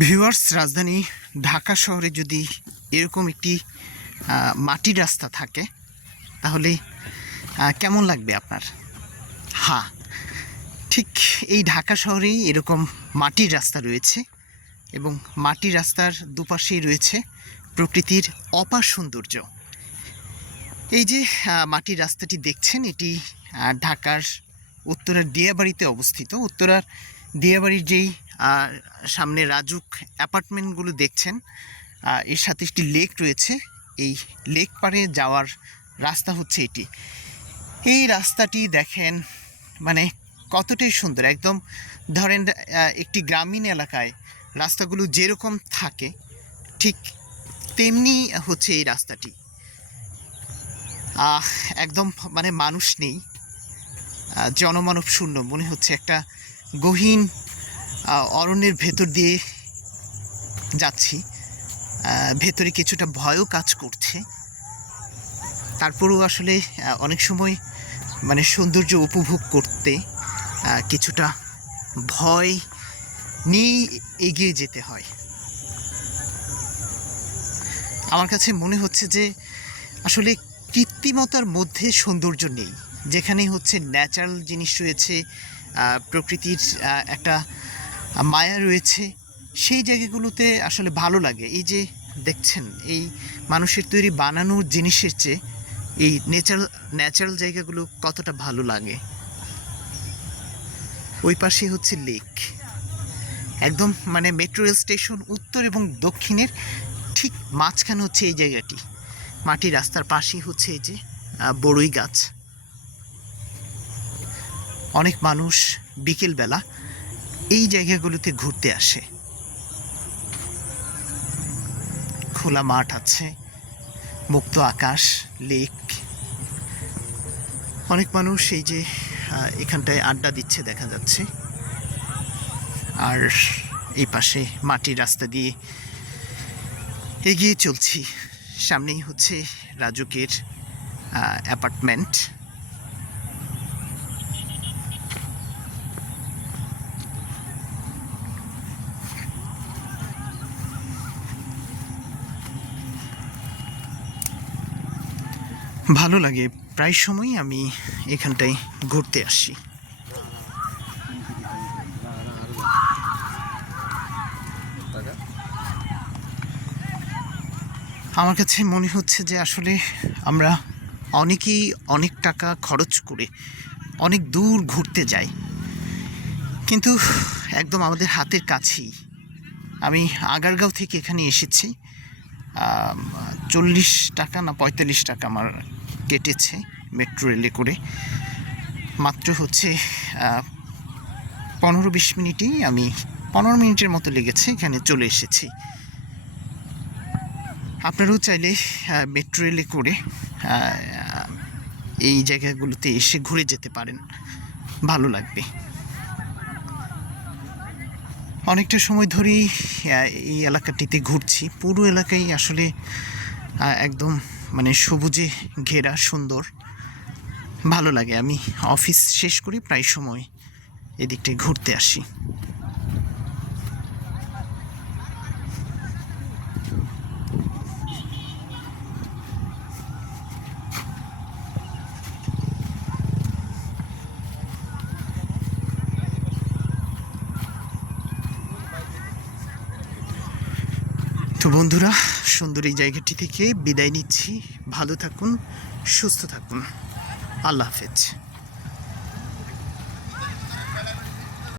Viewers, রাজধানী ঢাকা শহরে যদি এরকম একটি মাটির রাস্তা থাকে, তাহলে কেমন লাগবে আপনার? হ্যাঁ ঠিক এই ঢাকা শহরেই এরকম মাটির রাস্তা রয়েছে এবং মাটির রাস্তার দুপাশেই রয়েছে প্রকৃতির অপার সৌন্দর্য। এই যে মাটির রাস্তাটি দেখছেন, এটি ঢাকার উত্তরার দিয়াবাড়িতে অবস্থিত। উত্তরার দিয়াবাড়ির যেই সামনে রাজুক অ্যাপার্টমেন্টগুলো দেখছেন। এর সাথে একটি লেক রয়েছে। এই লেক পাড়ে যাওয়ার রাস্তা হচ্ছে এটি। এই রাস্তাটি দেখেন মানে কতটাই সুন্দর। একদম ধরেন একটি গ্রামীণ এলাকায় রাস্তাগুলো যেরকম থাকে, ঠিক তেমনি হচ্ছে এই রাস্তাটি। একদম মানে মানুষ নেই জনমানব শূন্য, মনে হচ্ছে একটা গহীন অরণ্যের ভেতর দিয়ে যাচ্ছি। ভেতরে কিছুটা ভয়ও কাজ করছে। তারপরেও আসলে অনেক সময় মানে সৌন্দর্য উপভোগ করতে কিছুটা ভয় নিয়েই এগিয়ে যেতে হয়। আমার কাছে মনে হচ্ছে যে, আসলে কৃত্রিমতার মধ্যে সৌন্দর্য নেই। যেখানে হচ্ছে ন্যাচারাল জিনিস রয়েছে প্রকৃতির একটা মায়া রয়েছে, সেই জায়গাগুলোতে আসলে ভালো লাগে। এই যে দেখছেন, এই মানুষের তৈরি বানানোর জিনিসের চেয়ে এই ন্যাচারাল ন্যাচারাল জায়গাগুলো কতটা ভালো লাগে। ওই পাশে হচ্ছে লেক একদম মানে মেট্রো রেল স্টেশন উত্তর এবং দক্ষিণের ঠিক মাঝখানে হচ্ছে এই জায়গাটি। মাটির রাস্তার পাশেই হচ্ছে এই যে বড়ই গাছ। অনেক মানুষ বিকেলবেলা এই জায়গাগুলোতে ঘুরতে আসে। খোলা মাঠ আছে, মুক্ত আকাশ লেক অনেক মানুষ এই যে এখানটায় আড্ডা দিচ্ছে দেখা যাচ্ছে। আর এই পাশে মাটির রাস্তা দিয়ে এগিয়ে চলছি। সামনেই হচ্ছে রাজুকের অ্যাপার্টমেন্ট ভালো লাগে। প্রায় সময়ই আমি এখানটায় ঘুরতে আসি। আমার কাছে মনে হচ্ছে যে আসলে আমরা অনেকেই অনেক টাকা খরচ করে অনেক দূর ঘুরতে যাই। কিন্তু একদম আমাদের হাতের কাছেই। আমি আগারগাঁও থেকে এখানে এসেছি। চল্লিশ টাকা না পঁয়তাল্লিশ টাকা আমার কেটেছে মেট্রো রেলে করে। মাত্র হচ্ছে পনেরো বিশ মিনিটেই আমি, পনেরো মিনিটের মতো লেগেছে, এখানে চলে এসেছি। আপনারাও চাইলে মেট্রো রেলে করে এই জায়গাগুলোতে এসে ঘুরে যেতে পারেন। ভালো লাগবে। অনেকটা সময় ধরেই এই এলাকাটিতে ঘুরছি। পুরো এলাকায় আসলে একদম মানে সবুজে ঘেরা, সুন্দর। ভালো লাগে। আমি অফিস শেষ করি, প্রায় সময় এদিকটায় ঘুরতে আসি। তো বন্ধুরা সুন্দর এই জায়গাটি থেকে বিদায় নিচ্ছি। ভালো থাকুন সুস্থ থাকুন। আল্লাহ হাফেজ।